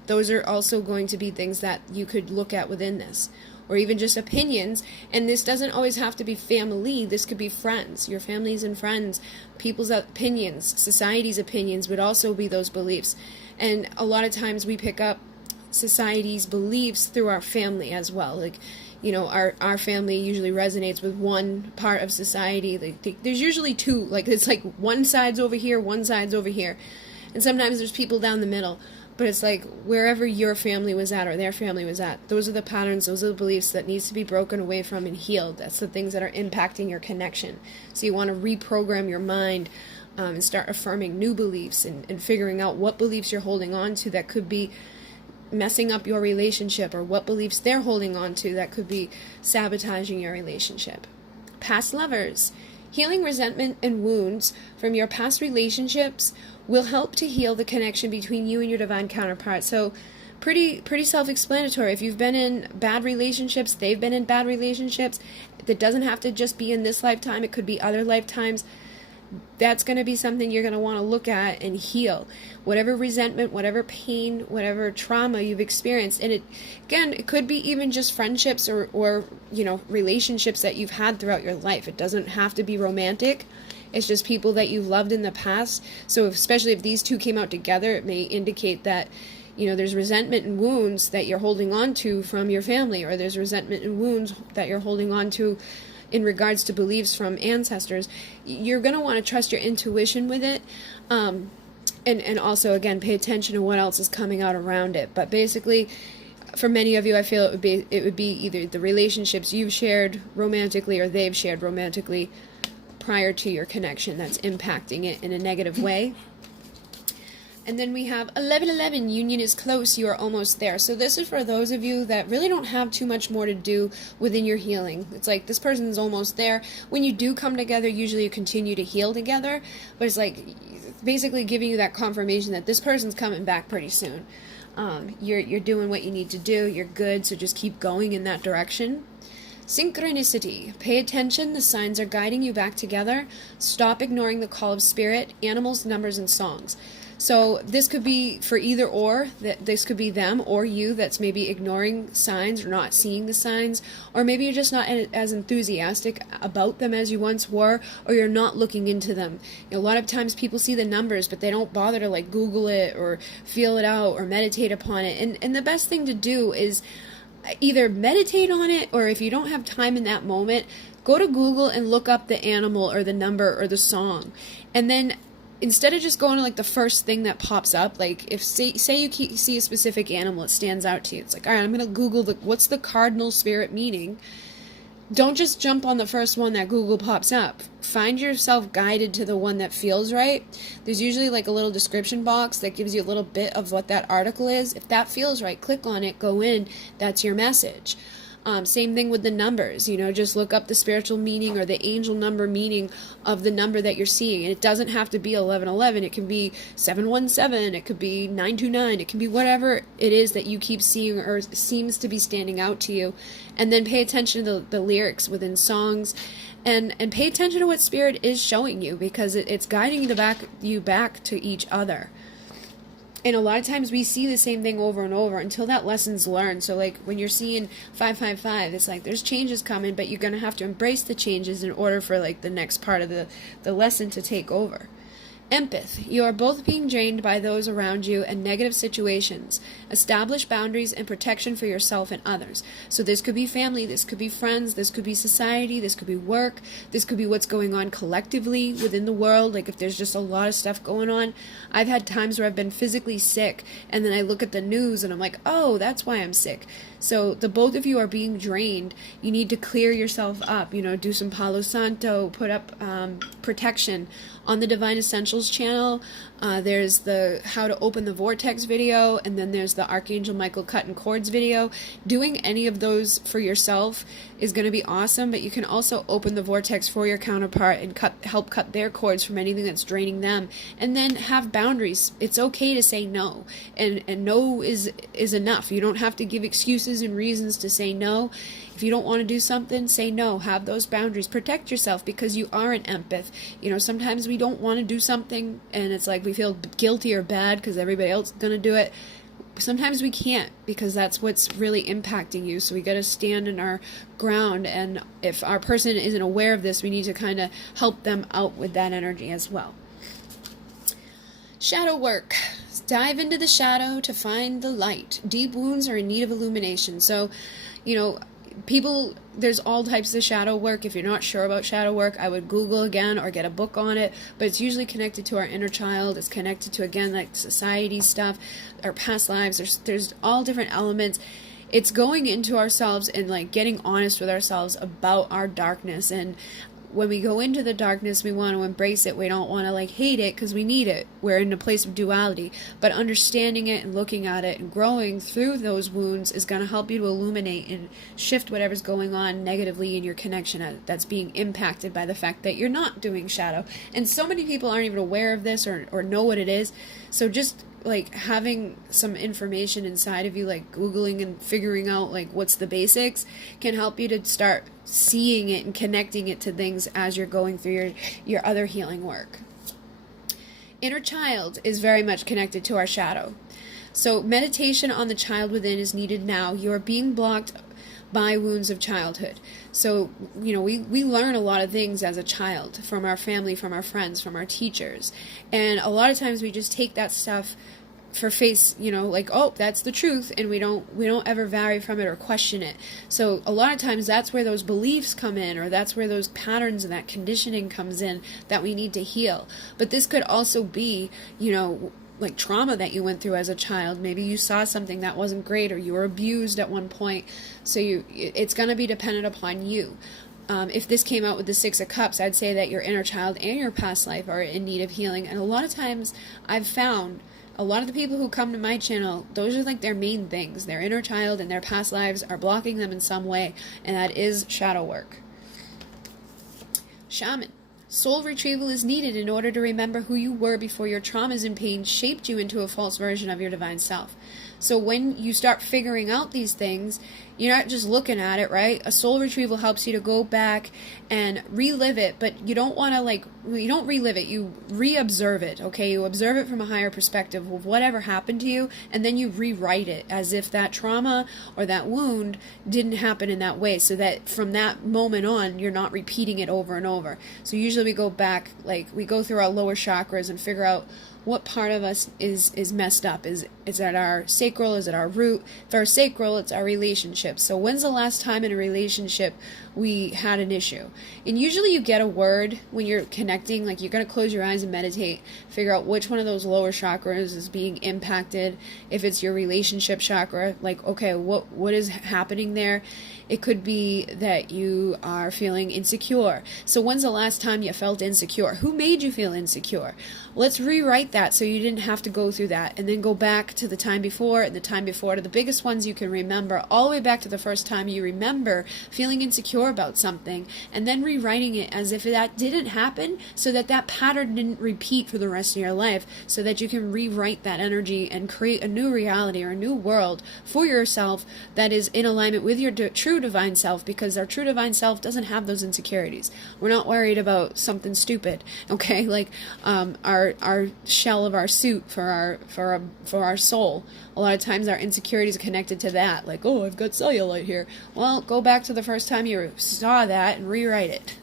those are also going to be things that you could look at within this. Or even just opinions. And this doesn't always have to be family. This could be friends, your families and friends, people's opinions, society's opinions would also be those beliefs. And a lot of times we pick up society's beliefs through our family as well. Like, you know, our family usually resonates with one part of society. Like, there's usually two. Like, it's like one side's over here, one side's over here. And sometimes there's people down the middle. But it's like wherever your family was at or their family was at, those are the patterns, those are the beliefs that needs to be broken away from and healed. That's the things that are impacting your connection. So you want to reprogram your mind and start affirming new beliefs and figuring out what beliefs you're holding on to that could be messing up your relationship, or what beliefs they're holding on to that could be sabotaging your relationship. Past lovers. Healing resentment and wounds from your past relationships will help to heal the connection between you and your divine counterpart. So pretty self-explanatory. If you've been in bad relationships, they've been in bad relationships, that doesn't have to just be in this lifetime, it could be other lifetimes. That's going to be something you're going to want to look at and heal. Whatever resentment, whatever pain, whatever trauma you've experienced. And it could be even just friendships or you know, relationships that you've had throughout your life. It doesn't have to be romantic. It's just people that you've loved in the past. So especially if these two came out together, it may indicate that, you know, there's resentment and wounds that you're holding on to from your family, or there's resentment and wounds that you're holding on to in regards to beliefs from ancestors. You're going to want to trust your intuition with it. And also, again, pay attention to what else is coming out around it. But basically, for many of you, I feel it would be either the relationships you've shared romantically or they've shared romantically prior to your connection that's impacting it in a negative way. And then we have 1111, union is close, you are almost there. So this is for those of you that really don't have too much more to do within your healing. It's like this person's almost there. When you do come together, usually you continue to heal together, but it's like basically giving you that confirmation that this person's coming back pretty soon. You're doing what you need to do, you're good, so just keep going in that direction. Synchronicity. Pay attention, the signs are guiding you back together. Stop ignoring the call of spirit, animals, numbers, and songs. So this could be for either or, that this could be them or you that's maybe ignoring signs or not seeing the signs, or maybe you're just not as enthusiastic about them as you once were, or you're not looking into them. You know, a lot of times people see the numbers, but they don't bother to like Google it or feel it out or meditate upon it. And the best thing to do is either meditate on it, or if you don't have time in that moment, go to Google and look up the animal or the number or the song. And then instead of just going to like the first thing that pops up, like if say you see a specific animal, it stands out to you. It's like, all right, I'm going to Google what's the cardinal spirit meaning. Don't just jump on the first one that Google pops up. Find yourself guided to the one that feels right. There's usually like a little description box that gives you a little bit of what that article is. If that feels right, click on it, go in, that's your message. Same thing with the numbers, just look up the spiritual meaning or the angel number meaning of the number that you're seeing. And it doesn't have to be 1111. It can be 717. It could be 929. It can be whatever it is that you keep seeing or seems to be standing out to you. And then pay attention to the lyrics within songs and pay attention to what spirit is showing you, because it's guiding you back to each other. And a lot of times we see the same thing over and over until that lesson's learned. So like when you're seeing 555, it's like there's changes coming, but you're going to have to embrace the changes in order for like the next part of the lesson to take over. Empath. You are both being drained by those around you and negative situations. Establish boundaries and protection for yourself and others. So this could be family, this could be friends, this could be society, this could be work, this could be what's going on collectively within the world. Like if there's just a lot of stuff going on. I've had times where I've been physically sick and then I look at the news and I'm like, oh, that's why I'm sick. So the both of you are being drained. You need to clear yourself up, do some Palo Santo, put up protection. On the Divine Essentials channel, there's the How to Open the Vortex video, and then there's the Archangel Michael Cutting Cords video. Doing any of those for yourself is going to be awesome, but you can also open the vortex for your counterpart and help cut their cords from anything that's draining them. And then have boundaries. It's okay to say no, and no is enough. You don't have to give excuses and reasons to say no. If you don't want to do something, say no. Have those boundaries. Protect yourself, because you are an empath. Sometimes we don't want to do something and it's like we feel guilty or bad because everybody else is going to do it. Sometimes we can't, because that's what's really impacting you. So we got to stand in our ground. And if our person isn't aware of this, we need to kind of help them out with that energy as well. Shadow work. Dive into the shadow to find the light. Deep wounds are in need of illumination. So, people, there's all types of shadow work. If you're not sure about shadow work, I would Google again or get a book on it, but it's usually connected to our inner child. It's connected to, again, like society stuff, our past lives. There's all different elements. It's going into ourselves and like getting honest with ourselves about our darkness. And when we go into the darkness, we want to embrace it. We don't want to like hate it, because we need it. We're in a place of duality, but understanding it and looking at it and growing through those wounds is going to help you to illuminate and shift whatever's going on negatively in your connection that's being impacted by the fact that you're not doing shadow. And so many people aren't even aware of this or know what it is. So just like having some information inside of you, like Googling and figuring out like what's the basics, can help you to start seeing it and connecting it to things as you're going through your other healing work. Inner child is very much connected to our shadow. So meditation on the child within is needed now. You are being blocked by wounds of childhood. So, we learn a lot of things as a child from our family, from our friends, from our teachers. And a lot of times we just take that stuff for face, like, oh, that's the truth, and we don't ever vary from it or question it. So a lot of times that's where those beliefs come in, or that's where those patterns and that conditioning comes in that we need to heal. But this could also be, like trauma that you went through as a child. Maybe you saw something that wasn't great, or you were abused at one point. So it's going to be dependent upon you. If this came out with the Six of Cups, I'd say that your inner child and your past life are in need of healing. And a lot of times I've found a lot of the people who come to my channel, those are like their main things. Their inner child and their past lives are blocking them in some way, and that is shadow work. Shaman. Soul retrieval is needed in order to remember who you were before your traumas and pains shaped you into a false version of your divine self. So when you start figuring out these things, you're not just looking at it, right? A soul retrieval helps you to go back and relive it, but you don't want to you don't relive it, you re-observe it, okay? You observe it from a higher perspective of whatever happened to you, and then you rewrite it as if that trauma or that wound didn't happen in that way, so that from that moment on, you're not repeating it over and over. So usually we go back, we go through our lower chakras and figure out what part of us is messed up. Is it our sacral? Is it our root? If our sacral, it's our relationship. So when's the last time in a relationship we had an issue? And usually you get a word when you're connecting, you're going to close your eyes and meditate, figure out which one of those lower chakras is being impacted. If it's your relationship chakra, okay, what is happening there? It could be that you are feeling insecure. So when's the last time you felt insecure? Who made you feel insecure? Let's rewrite that so you didn't have to go through that, and then go back to the time before and the time before, to the biggest ones you can remember, all the way back to the first time you remember feeling insecure about something, and then rewriting it as if that didn't happen, so that that pattern didn't repeat for the rest of your life, so that you can rewrite that energy and create a new reality or a new world for yourself that is in alignment with your true divine self, because our true divine self doesn't have those insecurities. We're not worried about something stupid, okay? Our shell of our suit for our soul. A lot of times our insecurities are connected to that, oh, I've got cellulite here. Well, go back to the first time you saw that and rewrite it.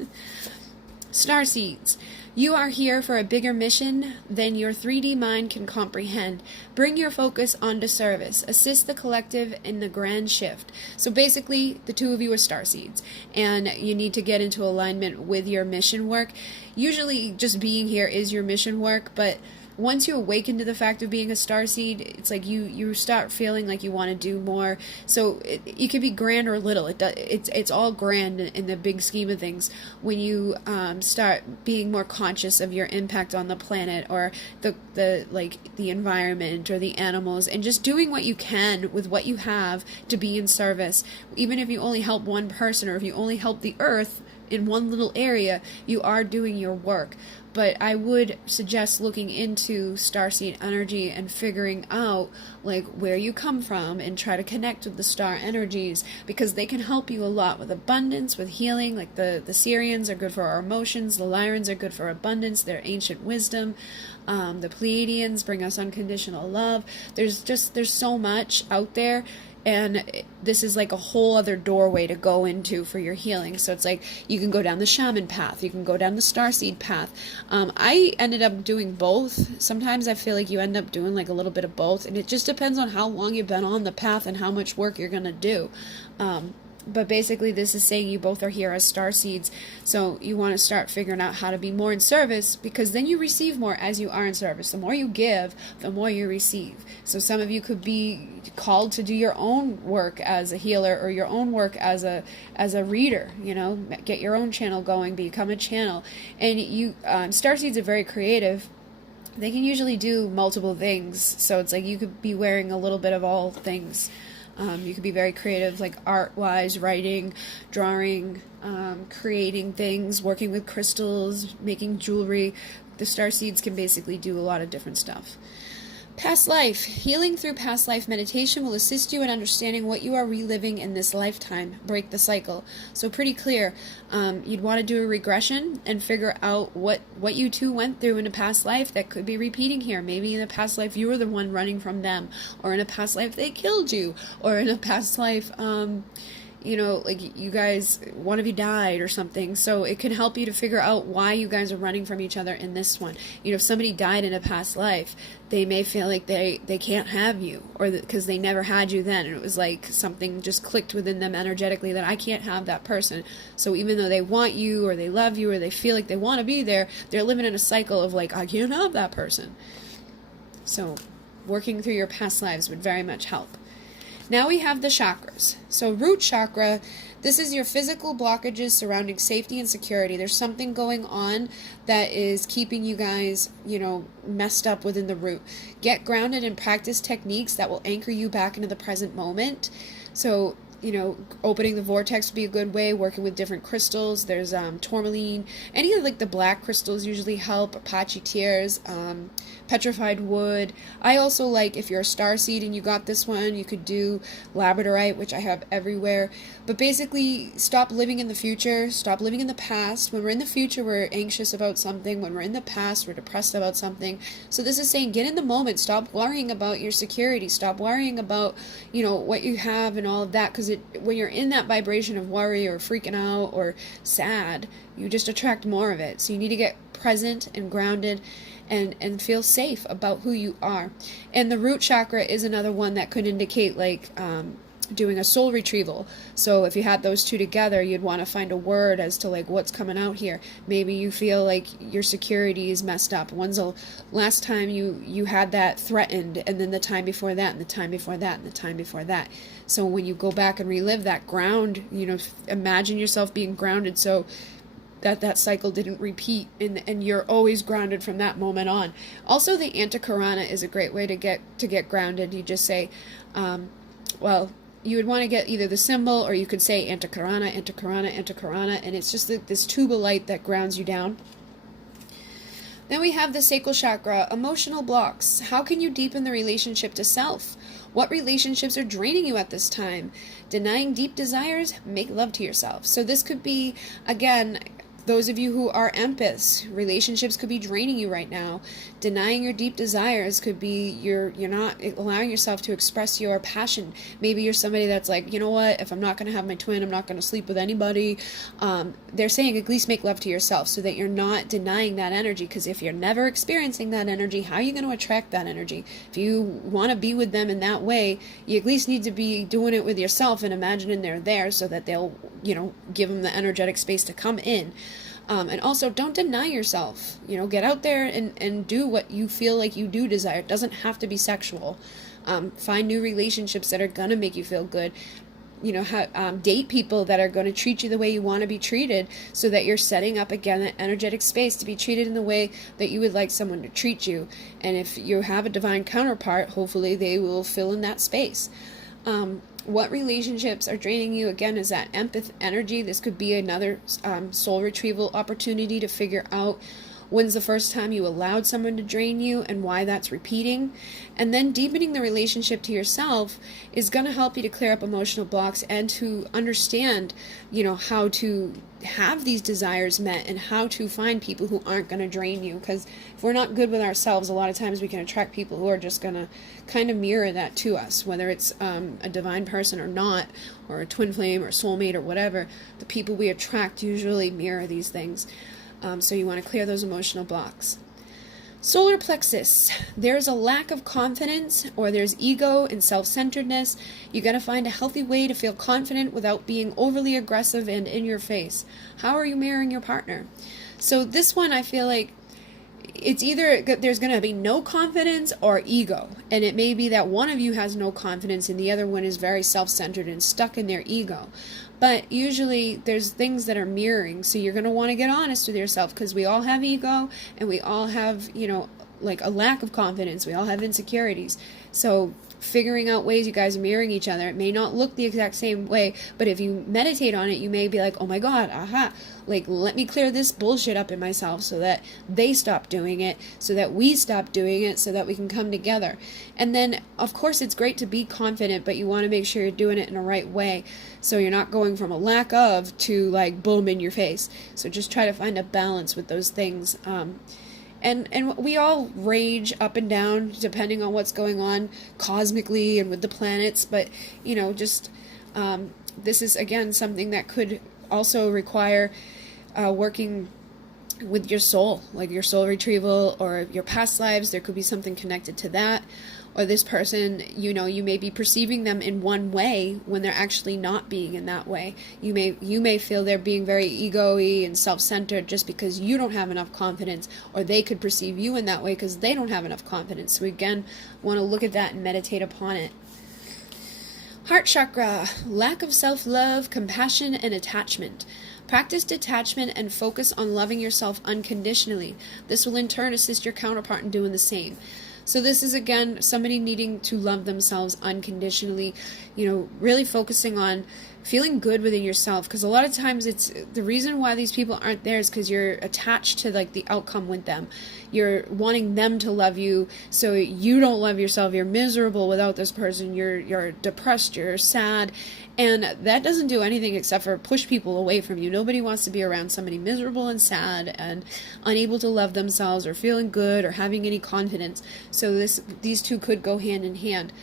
Star seeds. You are here for a bigger mission than your 3D mind can comprehend. Bring your focus onto service. Assist the collective in the grand shift. So basically, the two of you are star seeds, and you need to get into alignment with your mission work. Usually, just being here is your mission work, but once you awaken to the fact of being a starseed, it's you start feeling like you want to do more. So it could be grand or little. It's all grand in the big scheme of things. When you start being more conscious of your impact on the planet, or the environment, or the animals, and just doing what you can with what you have to be in service. Even if you only help one person, or if you only help the earth in one little area, you are doing your work. But I would suggest looking into starseed energy and figuring out where you come from, and try to connect with the star energies, because they can help you a lot with abundance, with healing. The Syrians are good for our emotions, the Lyrans are good for abundance, they're ancient wisdom. The Pleiadians bring us unconditional love. There's so much out there. And this is a whole other doorway to go into for your healing. So it's you can go down the shaman path, you can go down the starseed path. I ended up doing both. Sometimes I feel you end up doing a little bit of both, and it just depends on how long you've been on the path and how much work you're going to do. But basically this is saying you both are here as star seeds, so you want to start figuring out how to be more in service, because then you receive more as you are in service. The more you give, the more you receive. So some of you could be called to do your own work as a healer, or your own work as a reader, get your own channel going, become a channel. And you star seeds are very creative. They can usually do multiple things, so it's you could be wearing a little bit of all things. You could be very creative, art-wise, writing, drawing, creating things, working with crystals, making jewelry. The star seeds can basically do a lot of different stuff. Past life. Healing through past life meditation will assist you in understanding what you are reliving in this lifetime. Break the cycle. So pretty clear. You'd want to do a regression and figure out what you two went through in a past life that could be repeating here. Maybe in a past life you were the one running from them, or in a past life they killed you, or in a past life you guys, one of you died or something. So it can help you to figure out why you guys are running from each other in this one. If somebody died in a past life, they may feel they can't have you, or because they never had you then, and it was something just clicked within them energetically that I can't have that person. So even though they want you, or they love you, or they feel they want to be there, they're living in a cycle of I can't have that person. So working through your past lives would very much help. Now we have the chakras. So root chakra, this is your physical blockages surrounding safety and security. There's something going on that is keeping you guys, messed up within the root. Get grounded and practice techniques that will anchor you back into the present moment. So, opening the vortex would be a good way, working with different crystals. There's tourmaline. Any of the black crystals usually help. Apache tears, petrified wood. I also like, if you're a starseed and you got this one, you could do labradorite, which I have everywhere. But basically, stop living in the future. Stop living in the past. When we're in the future, we're anxious about something. When we're in the past, we're depressed about something. So this is saying, get in the moment. Stop worrying about your security. Stop worrying about, what you have and all of that. Because when you're in that vibration of worry or freaking out or sad, you just attract more of it. So you need to get present and grounded and feel safe about who you are. And the root chakra is another one that could indicate doing a soul retrieval. So if you had those two together, you'd want to find a word as to what's coming out here. Maybe you feel like your security is messed up. When's the last time you had that threatened, and then the time before that, and the time before that, and the time before that. So when you go back and relive that, ground, imagine yourself being grounded so that cycle didn't repeat, and you're always grounded from that moment on. Also, the Antakarana is a great way to get grounded. You just say, you would want to get either the symbol, or you could say Antakarana, Antakarana, Antakarana, and it's just this tube of light that grounds you down. Then we have the sacral chakra, emotional blocks. How can you deepen the relationship to self? What relationships are draining you at this time? Denying deep desires, make love to yourself. So this could be, again, those of you who are empaths, relationships could be draining you right now. Denying your deep desires could be you're not allowing yourself to express your passion. Maybe you're somebody that's like, you know what, if I'm not going to have my twin, I'm not going to sleep with anybody. They're saying at least make love to yourself so that you're not denying that energy, because if you're never experiencing that energy, how are you going to attract that energy? If you want to be with them in that way, you at least need to be doing it with yourself and imagining they're there so that they'll, give them the energetic space to come in. And also, don't deny yourself. Get out there and do what you feel like you do desire. It doesn't have to be sexual. Find new relationships that are going to make you feel good. Date people that are going to treat you the way you want to be treated, so that you're setting up, again, that energetic space to be treated in the way that you would like someone to treat you. And if you have a divine counterpart, hopefully they will fill in that space. What relationships are draining you? Again, is that empath energy. This could be another soul retrieval opportunity to figure out when's the first time you allowed someone to drain you and why that's repeating. And then deepening the relationship to yourself is going to help you to clear up emotional blocks and to understand, how to have these desires met and how to find people who aren't going to drain you. Because if we're not good with ourselves, a lot of times we can attract people who are just going to kind of mirror that to us, whether it's a divine person or not, or a twin flame or soulmate or whatever. The people we attract usually mirror these things. So you want to clear those emotional blocks. Solar plexus. There's a lack of confidence, or there's ego and self-centeredness. You got to find a healthy way to feel confident without being overly aggressive and in your face. How are you mirroring your partner? So this one, I feel like it's either there's going to be no confidence or ego. And it may be that one of you has no confidence and the other one is very self-centered and stuck in their ego. But usually there's things that are mirroring. So you're going to want to get honest with yourself, because we all have ego and we all have, a lack of confidence. We all have insecurities. So figuring out ways you guys are mirroring each other. It may not look the exact same way, but if you meditate on it, you may be like, oh my God, aha, let me clear this bullshit up in myself so that they stop doing it, so that we stop doing it, so that we can come together. And then, of course, it's great to be confident, but you want to make sure you're doing it in the right way. So you're not going from a lack of to boom in your face. So just try to find a balance with those things. And we all rage up and down depending on what's going on cosmically and with the planets. But, this is, again, something that could also require working with your soul, like your soul retrieval or your past lives. There could be something connected to that. Or this person, you may be perceiving them in one way when they're actually not being in that way. You may feel they're being very ego-y and self-centered just because you don't have enough confidence, or they could perceive you in that way because they don't have enough confidence. So again, want to look at that and meditate upon it. Heart chakra, lack of self-love, compassion, and attachment. Practice detachment and focus on loving yourself unconditionally. This will in turn assist your counterpart in doing the same. So this is, again, somebody needing to love themselves unconditionally, really focusing on feeling good within yourself. Because a lot of times it's the reason why these people aren't there is because you're attached to like the outcome with them. You're wanting them to love you, so you don't love yourself. You're miserable without this person. You're depressed. You're sad. And that doesn't do anything except for push people away from you. Nobody wants to be around somebody miserable and sad and unable to love themselves or feeling good or having any confidence. So these two could go hand in hand.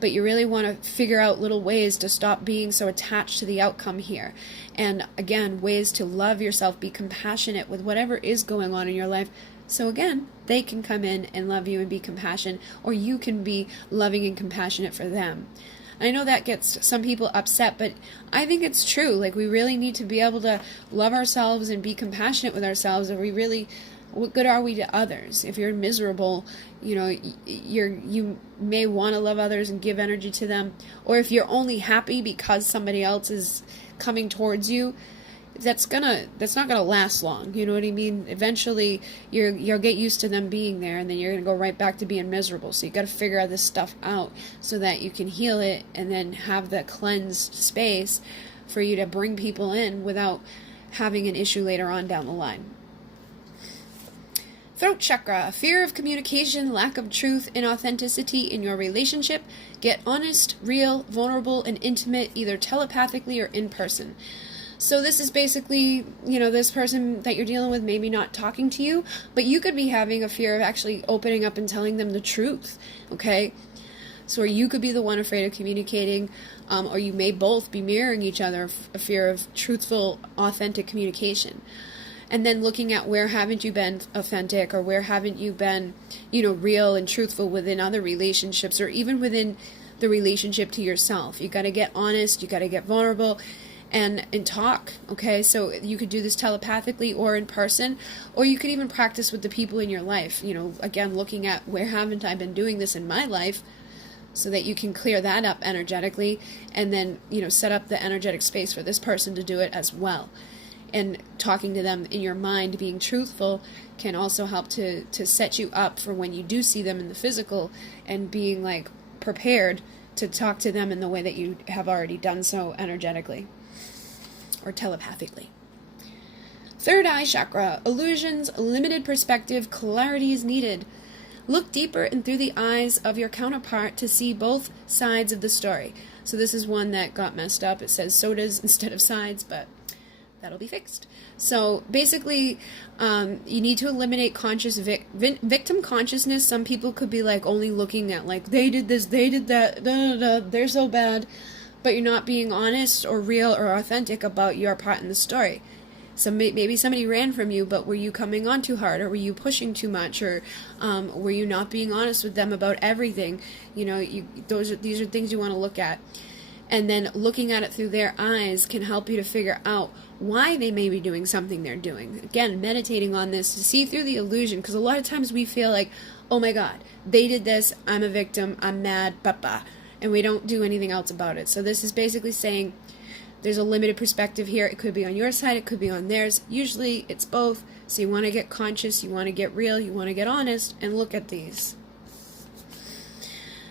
But you really want to figure out little ways to stop being so attached to the outcome here. And again, ways to love yourself, be compassionate with whatever is going on in your life. So again, they can come in and love you and be compassionate, or you can be loving and compassionate for them. I know that gets some people upset, but I think it's true. Like, we really need to be able to love ourselves and be compassionate with ourselves. What good are we to others? If you're miserable, you may want to love others and give energy to them. Or if you're only happy because somebody else is coming towards you, that's not gonna last long. You know what I mean? Eventually you'll get used to them being there, and then you're gonna go right back to being miserable. So you got to figure out this stuff out so that you can heal it and then have that cleansed space for you to bring people in without having an issue later on down the line. Throat chakra, fear of communication, lack of truth, inauthenticity in your relationship. Get honest, real, vulnerable, and intimate, either telepathically or in person. So this is basically, this person that you're dealing with maybe not talking to you, but you could be having a fear of actually opening up and telling them the truth, okay? So, or you could be the one afraid of communicating, or you may both be mirroring each other, a fear of truthful, authentic communication. And then looking at where haven't you been authentic, or where haven't you been, real and truthful within other relationships, or even within the relationship to yourself. You got to get honest, you got to get vulnerable, and talk, okay? So you could do this telepathically or in person, or you could even practice with the people in your life. Again, looking at where haven't I been doing this in my life, so that you can clear that up energetically, and then, set up the energetic space for this person to do it as well. And talking to them in your mind, being truthful, can also help to set you up for when you do see them in the physical, and being like prepared to talk to them in the way that you have already done so energetically or telepathically. Third eye chakra, illusions, limited perspective, clarity is needed. Look deeper and through the eyes of your counterpart to see both sides of the story. So this is one that got messed up. It says sodas instead of sides, but that'll be fixed. So basically, you need to eliminate conscious victim consciousness. Some people could be like only looking at like, they did this, they did that, they're so bad, but you're not being honest or real or authentic about your part in the story. So maybe somebody ran from you, but were you coming on too hard, or were you pushing too much, or were you not being honest with them about everything? These are things you want to look at. And then looking at it through their eyes can help you to figure out why they may be doing something they're doing. Again, meditating on this to see through the illusion, because a lot of times we feel like, oh my God, they did this, I'm a victim, I'm mad, papa, and we don't do anything else about it. So this is basically saying there's a limited perspective here. It could be on your side, it could be on theirs. Usually it's both. So you want to get conscious, you want to get real, you want to get honest, and look at these.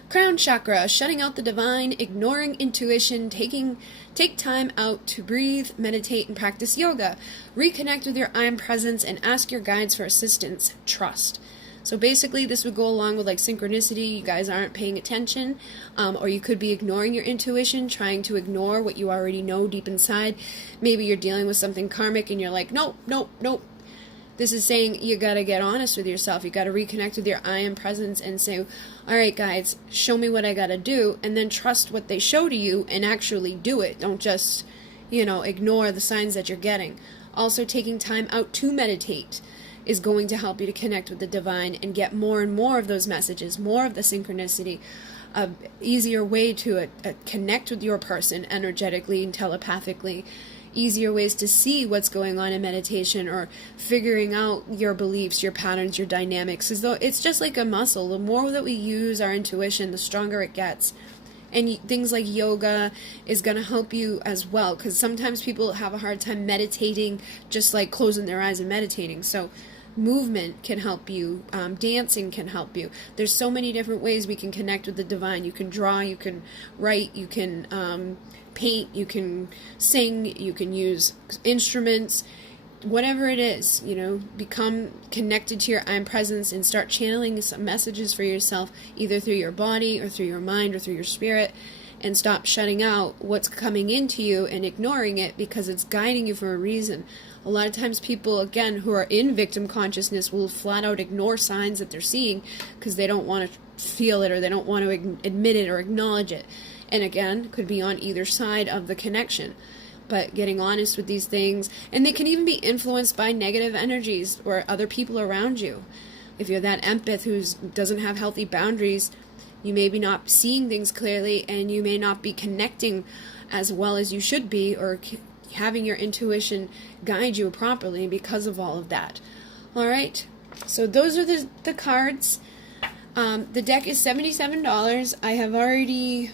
Crown chakra, shutting out the divine, ignoring intuition, take time out to breathe, meditate, and practice yoga. Reconnect with your I am presence and ask your guides for assistance. Trust. So basically this would go along with like synchronicity. You guys aren't paying attention, or you could be ignoring your intuition, trying to ignore what you already know deep inside. Maybe you're dealing with something karmic and you're like, nope, nope, nope. This is saying you got to get honest with yourself. You got to reconnect with your I am presence and say, all right, guys, show me what I got to do, and then trust what they show to you and actually do it. Don't just, ignore the signs that you're getting. Also taking time out to meditate. is going to help you to connect with the divine and get more and more of those messages, more of the synchronicity, a easier way to connect with your person energetically and telepathically, easier ways to see what's going on in meditation, or figuring out your beliefs, your patterns, your dynamics, as though it's just like a muscle. The more that we use our intuition, the stronger it gets. And things like yoga is going to help you as well, because sometimes people have a hard time meditating, just like closing their eyes and meditating. So movement can help you, dancing can help you. There's so many different ways we can connect with the divine. You can draw, you can write, you can paint, you can sing, you can use instruments, whatever it is, become connected to your I'm presence and start channeling some messages for yourself, either through your body or through your mind or through your spirit, and stop shutting out what's coming into you and ignoring it, because it's guiding you for a reason. A lot of times people, again, who are in victim consciousness will flat out ignore signs that they're seeing because they don't want to feel it, or they don't want to admit it or acknowledge it. And again, could be on either side of the connection. But getting honest with these things, and they can even be influenced by negative energies or other people around you. If you're that empath who doesn't have healthy boundaries, you may be not seeing things clearly, and you may not be connecting as well as you should be, or having your intuition guide you properly because of all of that. All right, so those are the cards. The deck is $77.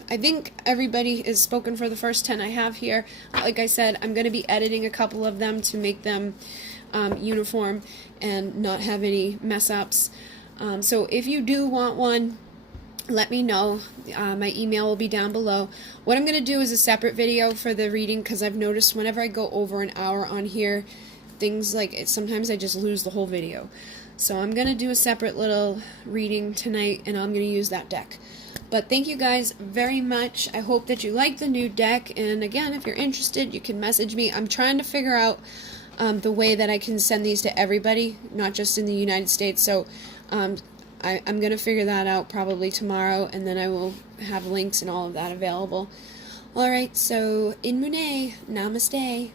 I think everybody is spoken for the first 10 I have here. Like I said, I'm going to be editing a couple of them to make them uniform and not have any mess ups. So if you do want one, let me know. My email will be down below. What I'm going to do is a separate video for the reading, because I've noticed whenever I go over an hour on here, things like sometimes I just lose the whole video. So I'm going to do a separate little reading tonight, and I'm going to use that deck. But thank you guys very much. I hope that you like the new deck. And again, if you're interested, you can message me. I'm trying to figure out the way that I can send these to everybody, not just in the United States. So I'm going to figure that out probably tomorrow, and then I will have links and all of that available. All right, so in Mune, namaste.